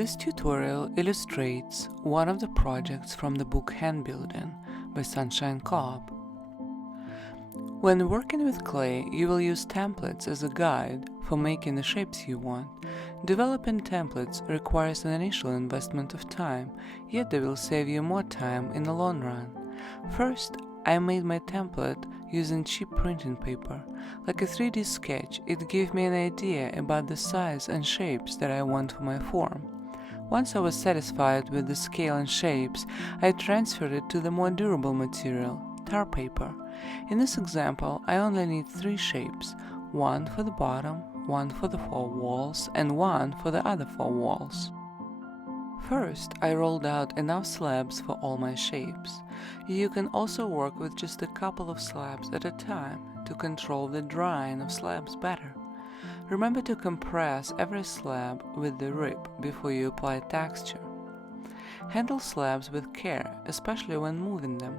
This tutorial illustrates one of the projects from the book Hand Building by Sunshine Cobb. When working with clay, you will use templates as a guide for making the shapes you want. Developing templates requires an initial investment of time, yet they will save you more time in the long run. First, I made my template using cheap printing paper. Like a 3D sketch, it gave me an idea about the size and shapes that I want for my form. Once I was satisfied with the scale and shapes, I transferred it to the more durable material, tar paper. In this example, I only need 3 shapes, one for the bottom, one for the 4 walls, and one for the other 4 walls. First, I rolled out enough slabs for all my shapes. You can also work with just a couple of slabs at a time to control the drying of slabs better. Remember to compress every slab with the rip before you apply texture. Handle slabs with care, especially when moving them.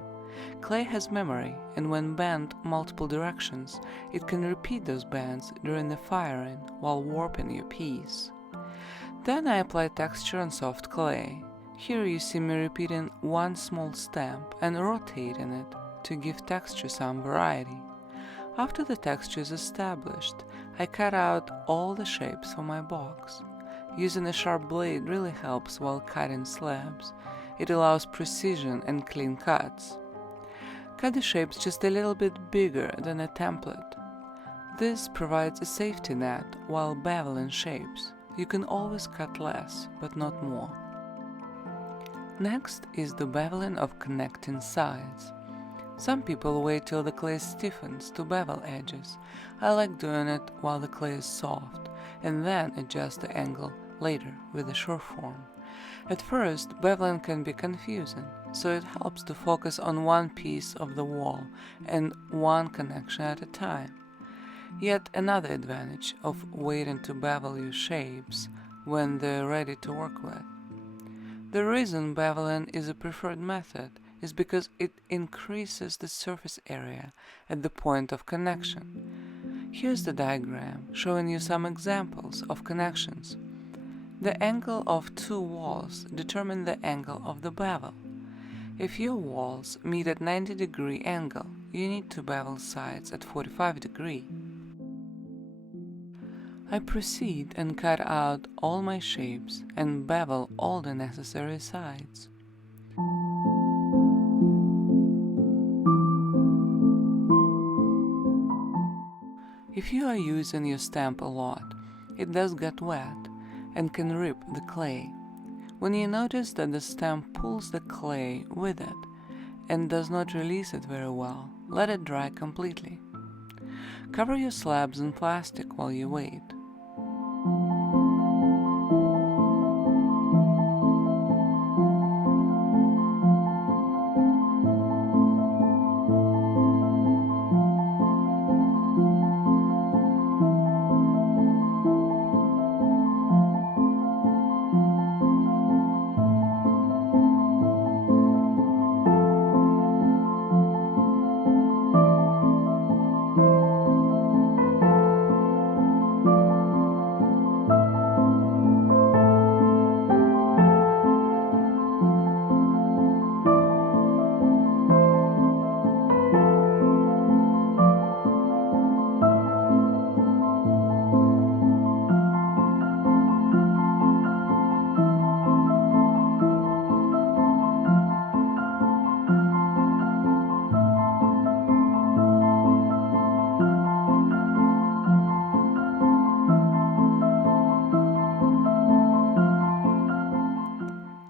Clay has memory, and when bent multiple directions, it can repeat those bends during the firing while warping your piece. Then I apply texture on soft clay. Here you see me repeating one small stamp and rotating it to give texture some variety. After the texture is established, I cut out all the shapes for my box. Using a sharp blade really helps while cutting slabs. It allows precision and clean cuts. Cut the shapes just a little bit bigger than a template. This provides a safety net while beveling shapes. You can always cut less, but not more. Next is the beveling of connecting sides. Some people wait till the clay stiffens to bevel edges. I like doing it while the clay is soft, and then adjust the angle later with a short form. At first, beveling can be confusing, so it helps to focus on one piece of the wall and one connection at a time. Yet another advantage of waiting to bevel your shapes when they're ready to work with. The reason beveling is a preferred method is because it increases the surface area at the point of connection. Here's the diagram showing you some examples of connections. The angle of 2 walls determines the angle of the bevel. If your walls meet at 90-degree angle, you need to bevel sides at 45 degrees. I proceed and cut out all my shapes and bevel all the necessary sides. If you are using your stamp a lot, it does get wet and can rip the clay. When you notice that the stamp pulls the clay with it and does not release it very well, let it dry completely. Cover your slabs in plastic while you wait.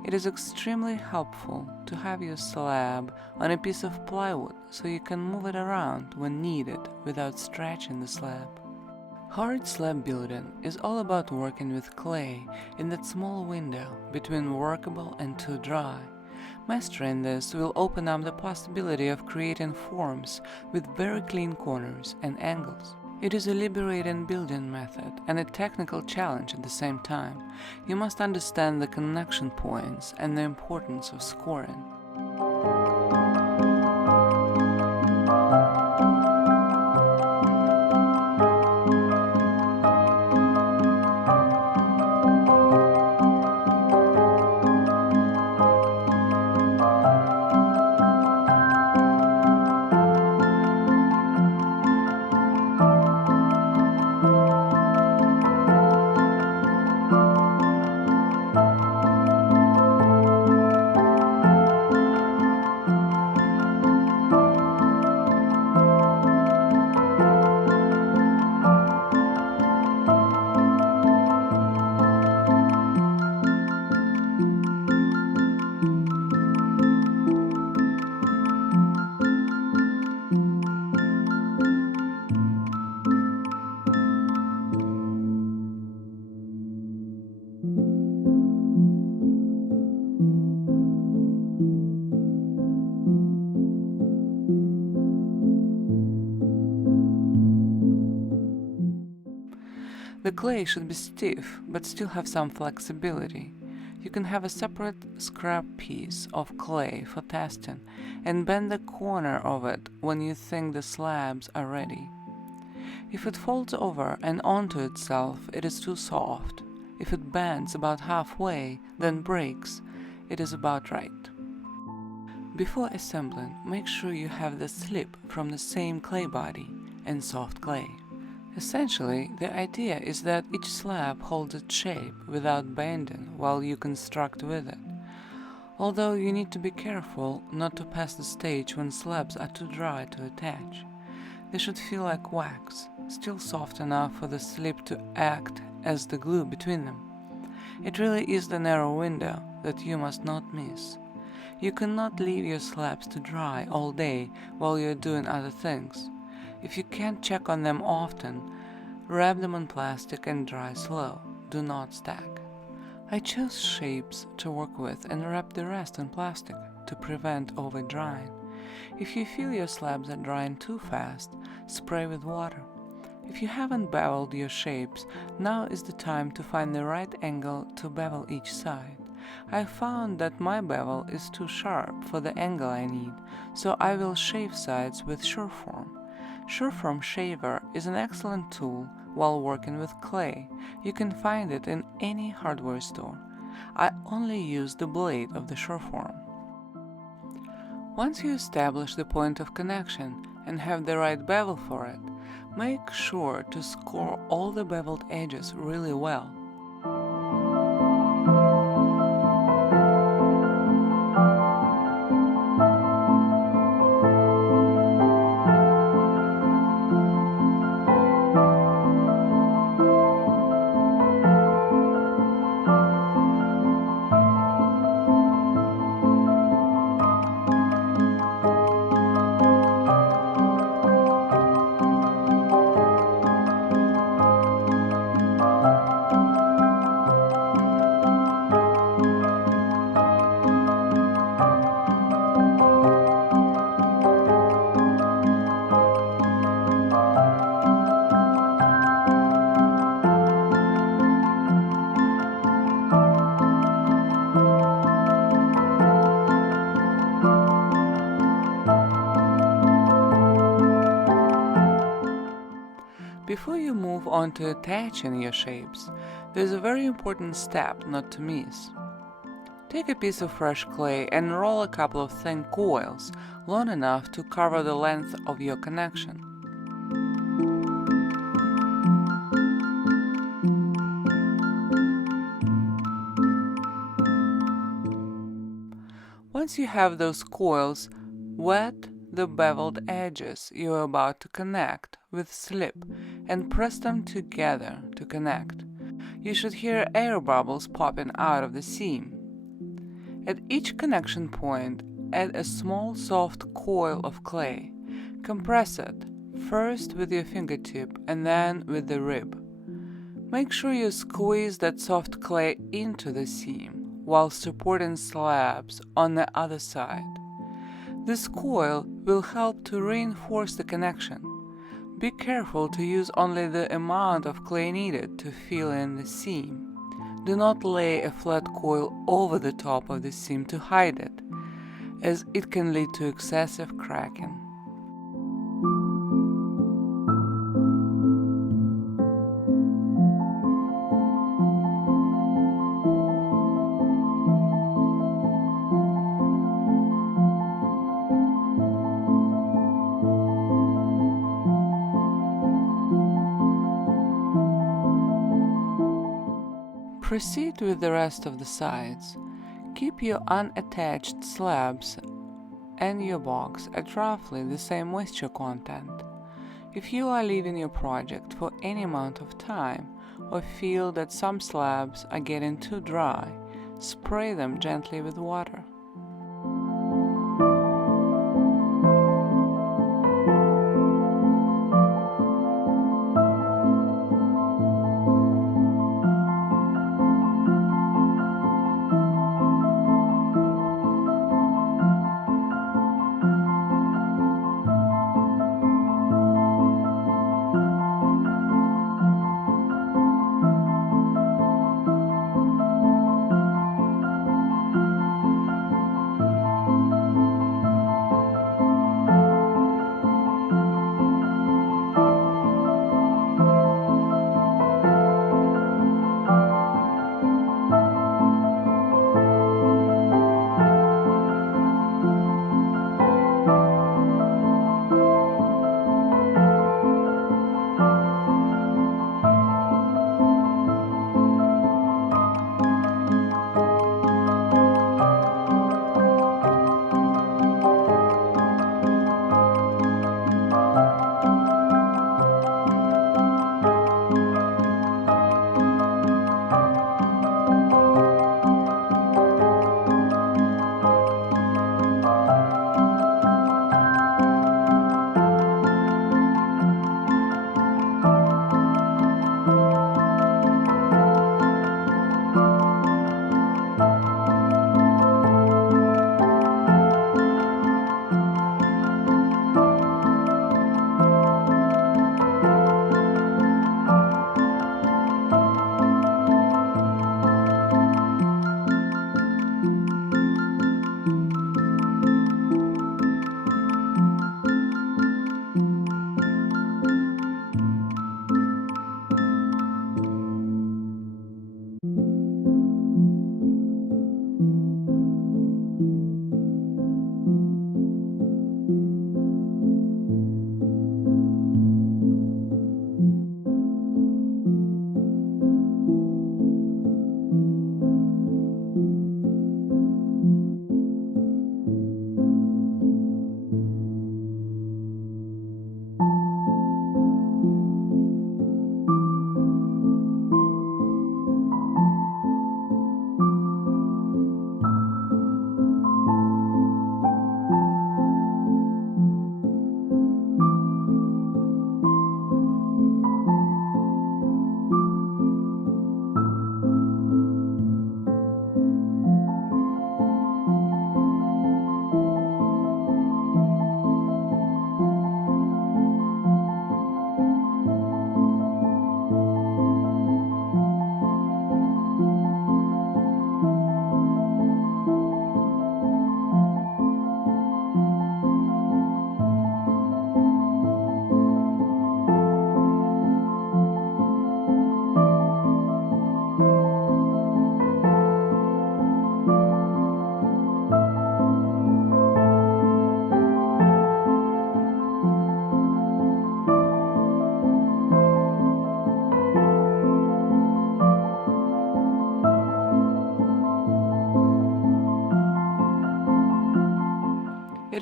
It is extremely helpful to have your slab on a piece of plywood so you can move it around when needed without stretching the slab. Hard slab building is all about working with clay in that small window between workable and too dry. Mastering this will open up the possibility of creating forms with very clean corners and angles. It is a liberating building method and a technical challenge at the same time. You must understand the connection points and the importance of scoring. The clay should be stiff, but still have some flexibility. You can have a separate scrap piece of clay for testing and bend the corner of it when you think the slabs are ready. If it folds over and onto itself, it is too soft. If it bends about halfway, then breaks, it is about right. Before assembling, make sure you have the slip from the same clay body and soft clay. Essentially, the idea is that each slab holds its shape without bending while you construct with it. Although you need to be careful not to pass the stage when slabs are too dry to attach. They should feel like wax, still soft enough for the slip to act as the glue between them. It really is the narrow window that you must not miss. You cannot leave your slabs to dry all day while you're doing other things. If you can't check on them often, wrap them on plastic and dry slow. Do not stack. I chose shapes to work with and wrap the rest in plastic to prevent over-drying. If you feel your slabs are drying too fast, spray with water. If you haven't beveled your shapes, now is the time to find the right angle to bevel each side. I found that my bevel is too sharp for the angle I need, so I will shave sides with Surform. Surform Shaver is an excellent tool while working with clay. You can find it in any hardware store. I only use the blade of the Surform. Once you establish the point of connection and have the right bevel for it, make sure to score all the beveled edges really well. Before you move on to attaching your shapes, there is a very important step not to miss. Take a piece of fresh clay and roll a couple of thin coils, long enough to cover the length of your connection. Once you have those coils, wet the beveled edges you are about to connect with slip and press them together to connect. You should hear air bubbles popping out of the seam. At each connection point, add a small soft coil of clay. Compress it, first with your fingertip and then with the rib. Make sure you squeeze that soft clay into the seam while supporting slabs on the other side. This coil will help to reinforce the connection. Be careful to use only the amount of clay needed to fill in the seam. Do not lay a flat coil over the top of the seam to hide it, as it can lead to excessive cracking. Proceed with the rest of the sides. Keep your unattached slabs and your box at roughly the same moisture content. If you are leaving your project for any amount of time or feel that some slabs are getting too dry, spray them gently with water.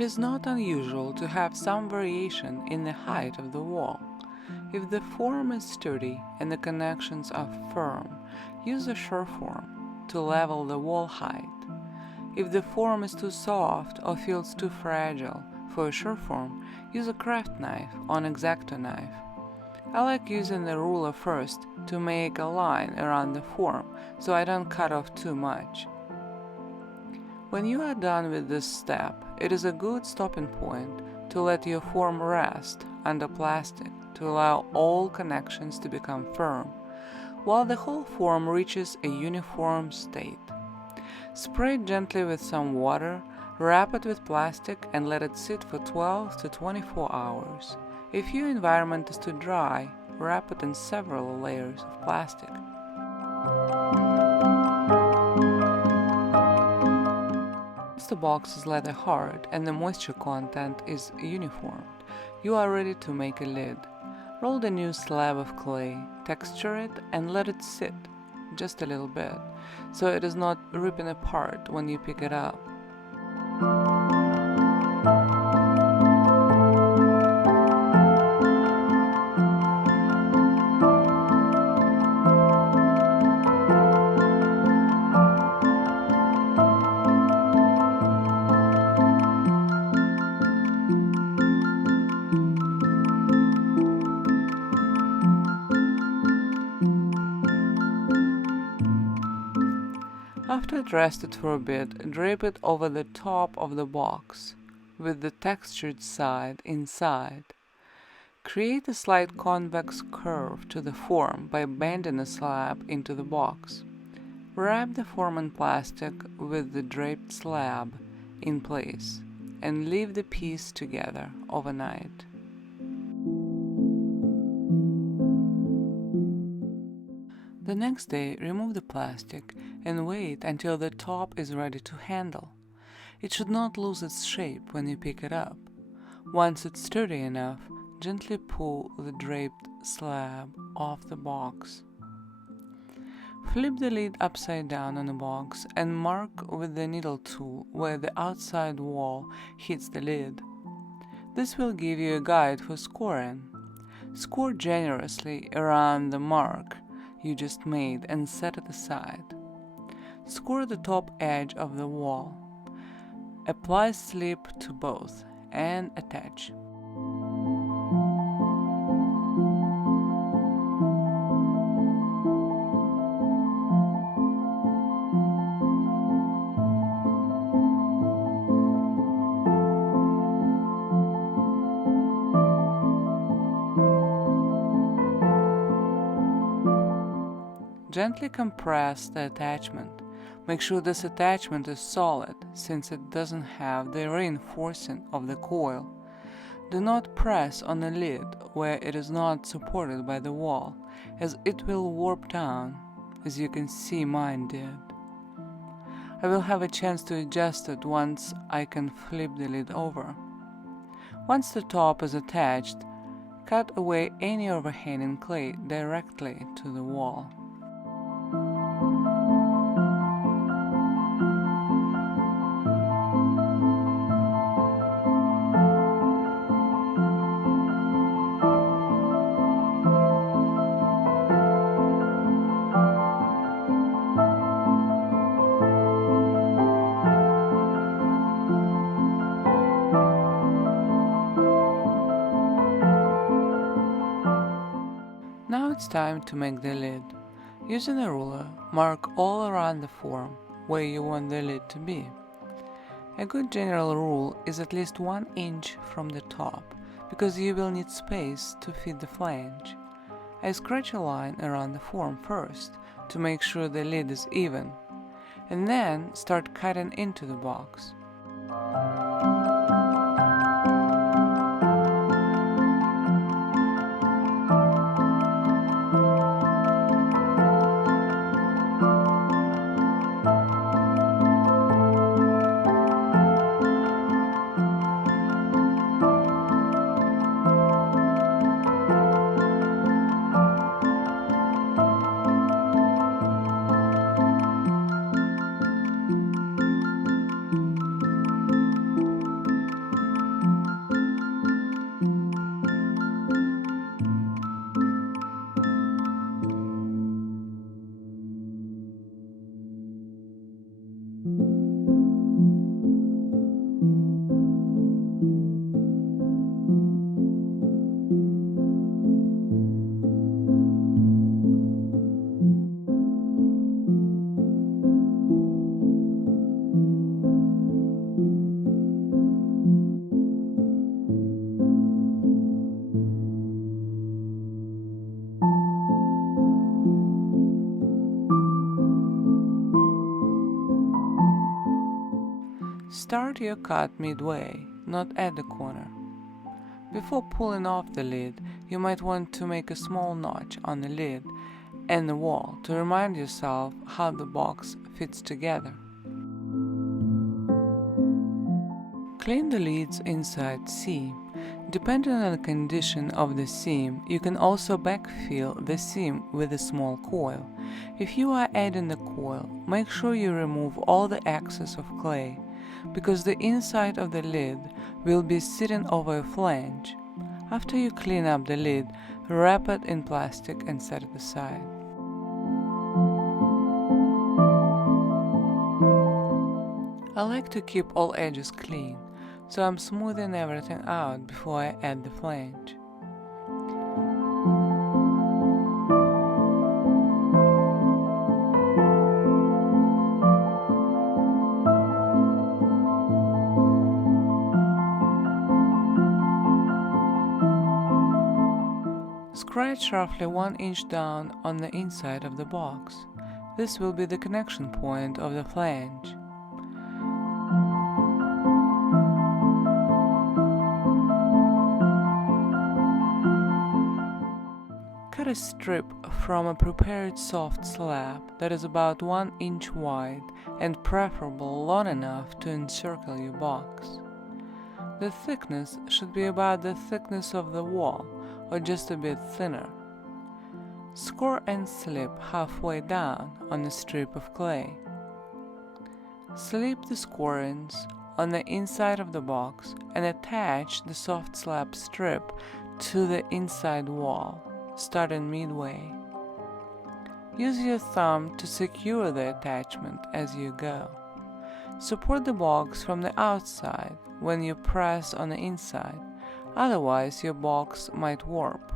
It is not unusual to have some variation in the height of the wall. If the form is sturdy and the connections are firm, use a sure form to level the wall height. If the form is too soft or feels too fragile for a sure form, use a craft knife or an X-Acto knife. I like using the ruler first to make a line around the form so I don't cut off too much. When you are done with this step, it is a good stopping point to let your form rest under plastic to allow all connections to become firm, while the whole form reaches a uniform state. Spray it gently with some water, wrap it with plastic and let it sit for 12 to 24 hours. If your environment is too dry, wrap it in several layers of plastic. Once the box is leather hard and the moisture content is uniformed, you are ready to make a lid. Roll the new slab of clay, texture it and let it sit just a little bit, so it is not ripping apart when you pick it up. After it rested for a bit, drape it over the top of the box, with the textured side inside. Create a slight convex curve to the form by bending the slab into the box. Wrap the form in plastic with the draped slab in place, and leave the piece together overnight. The next day, remove the plastic and wait until the top is ready to handle. It should not lose its shape when you pick it up. Once it's sturdy enough, gently pull the draped slab off the box. Flip the lid upside down on the box and mark with the needle tool where the outside wall hits the lid. This will give you a guide for scoring. Score generously around the mark you just made and set it aside. Score the top edge of the wall. Apply slip to both and attach. Gently compress the attachment. Make sure this attachment is solid, since it doesn't have the reinforcing of the coil. Do not press on the lid where it is not supported by the wall, as it will warp down, as you can see mine did. I will have a chance to adjust it once I can flip the lid over. Once the top is attached, cut away any overhanging clay directly to the wall. Now it's time to make the lid. Using a ruler, mark all around the form where you want the lid to be. A good general rule is at least 1 inch from the top, because you will need space to fit the flange. I scratch a line around the form first to make sure the lid is even, and then start cutting into the box. Start your cut midway, not at the corner. Before pulling off the lid, you might want to make a small notch on the lid and the wall to remind yourself how the box fits together. Clean the lid's inside seam. Depending on the condition of the seam, you can also backfill the seam with a small coil. If you are adding the coil, make sure you remove all the excess of clay, because the inside of the lid will be sitting over a flange. After you clean up the lid, wrap it in plastic and set it aside. I like to keep all edges clean, so I'm smoothing everything out before I add the flange. Scratch roughly 1 inch down on the inside of the box. This will be the connection point of the flange. Cut a strip from a prepared soft slab that is about 1 inch wide and preferable long enough to encircle your box. The thickness should be about the thickness of the wall, or just a bit thinner. Score and slip halfway down on a strip of clay. Slip the scorings on the inside of the box and attach the soft slab strip to the inside wall, starting midway. Use your thumb to secure the attachment as you go. Support the box from the outside when you press on the inside, otherwise your box might warp.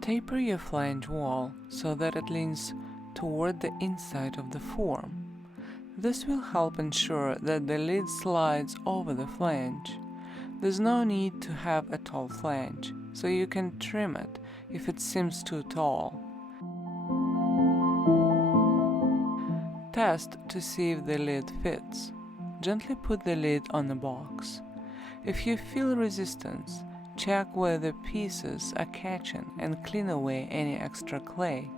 Taper your flange wall so that it leans toward the inside of the form. This will help ensure that the lid slides over the flange. There's no need to have a tall flange, so you can trim it if it seems too tall. Test to see if the lid fits. Gently put the lid on the box. If you feel resistance, check where the pieces are catching and clean away any extra clay.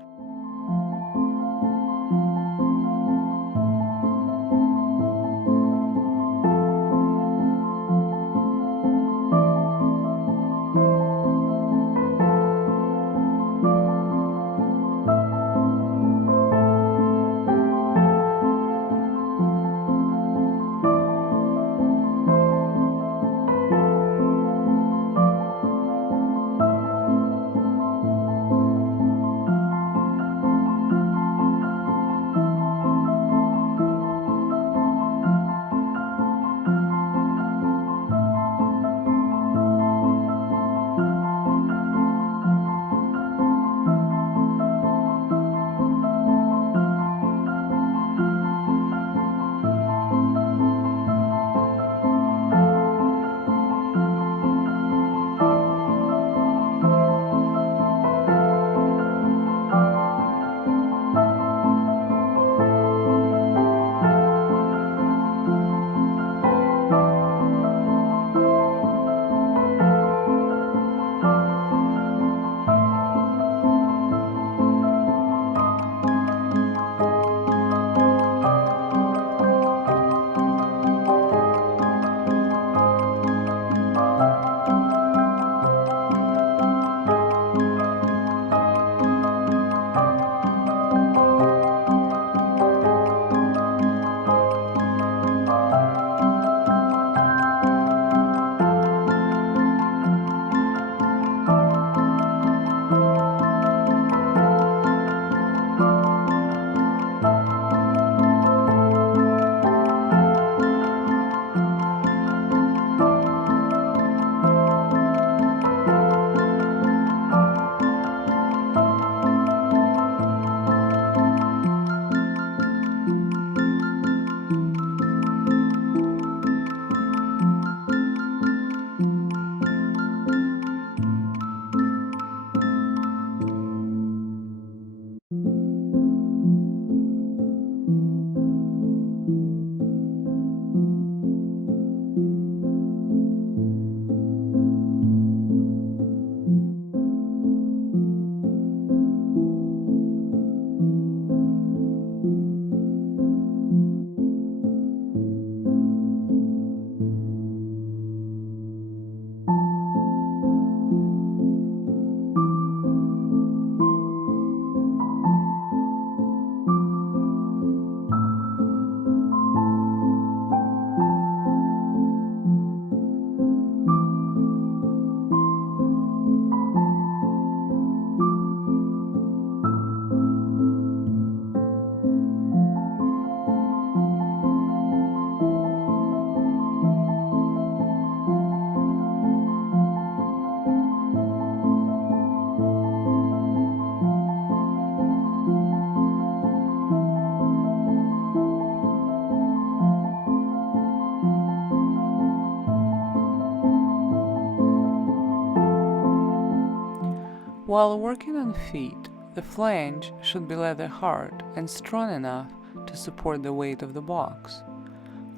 While working on feet, the flange should be leather hard and strong enough to support the weight of the box.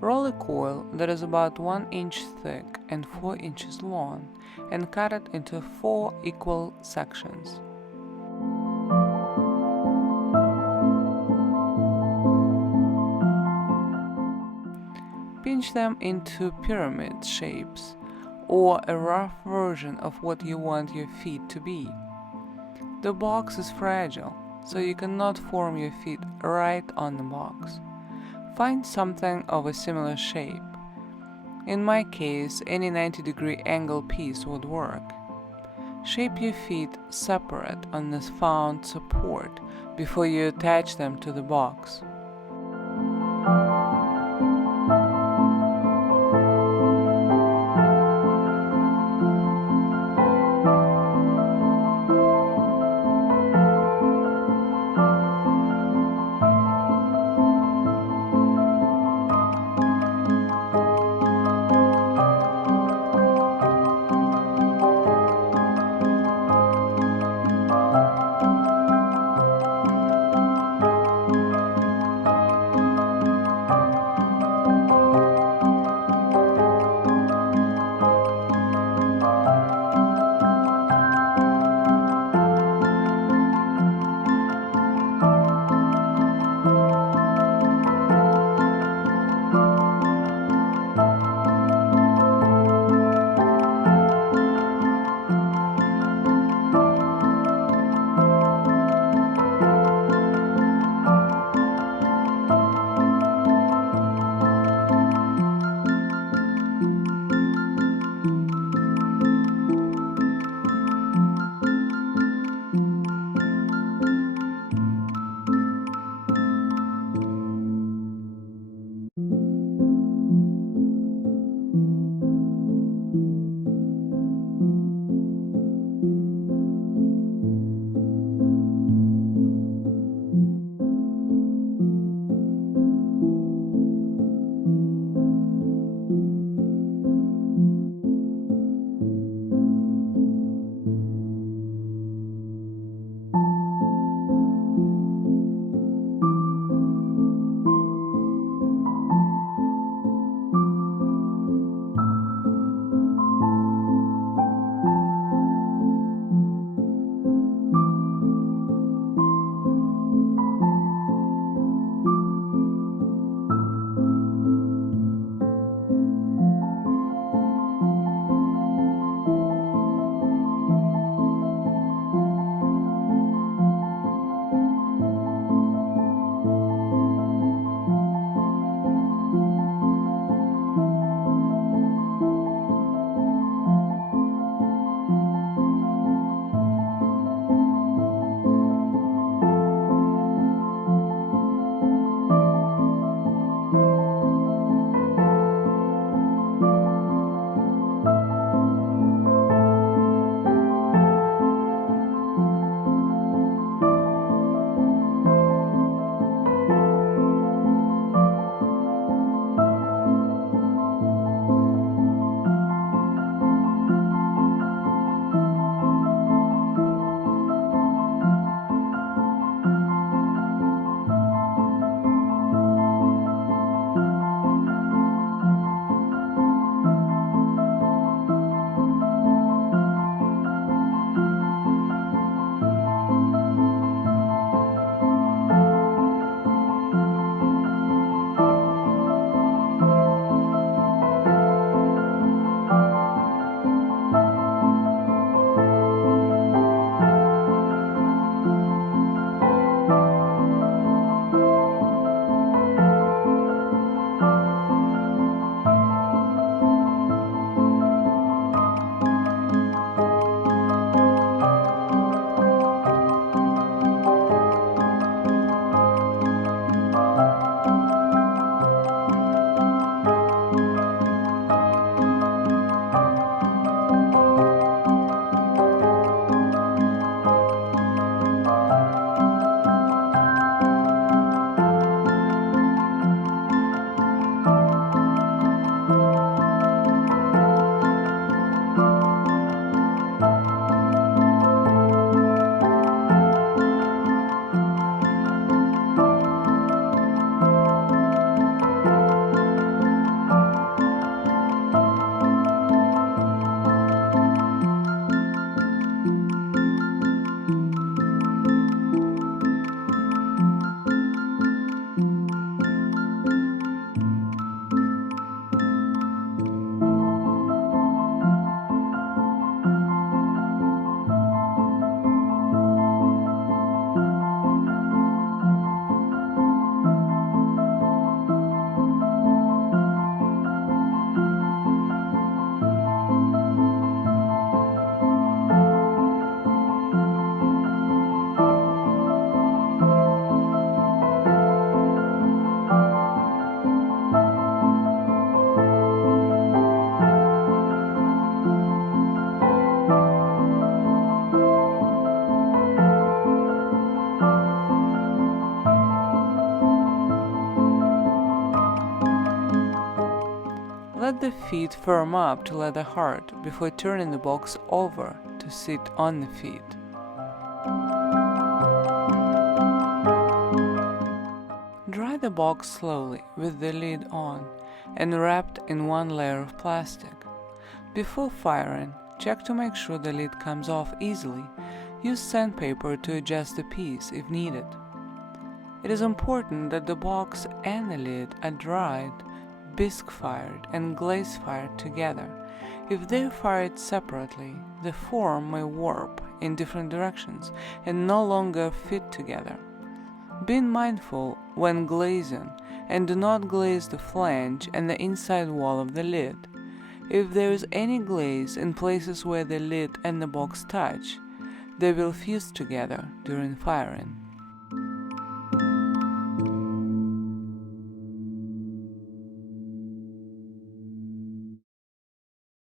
Roll a coil that is about 1 inch thick and 4 inches long and cut it into 4 equal sections. Pinch them into pyramid shapes, or a rough version of what you want your feet to be. The box is fragile, so you cannot form your feet right on the box. Find something of a similar shape. In my case, any 90-degree angle piece would work. Shape your feet separate on this found support before you attach them to the box. Let the feet firm up to leather hard before turning the box over to sit on the feet. Dry the box slowly with the lid on and wrapped in one layer of plastic. Before firing, check to make sure the lid comes off easily. Use sandpaper to adjust the piece if needed. It is important that the box and the lid are dried, bisque-fired, and glaze-fired together. If they are fired separately, the form may warp in different directions and no longer fit together. Be mindful when glazing and do not glaze the flange and the inside wall of the lid. If there is any glaze in places where the lid and the box touch, they will fuse together during firing.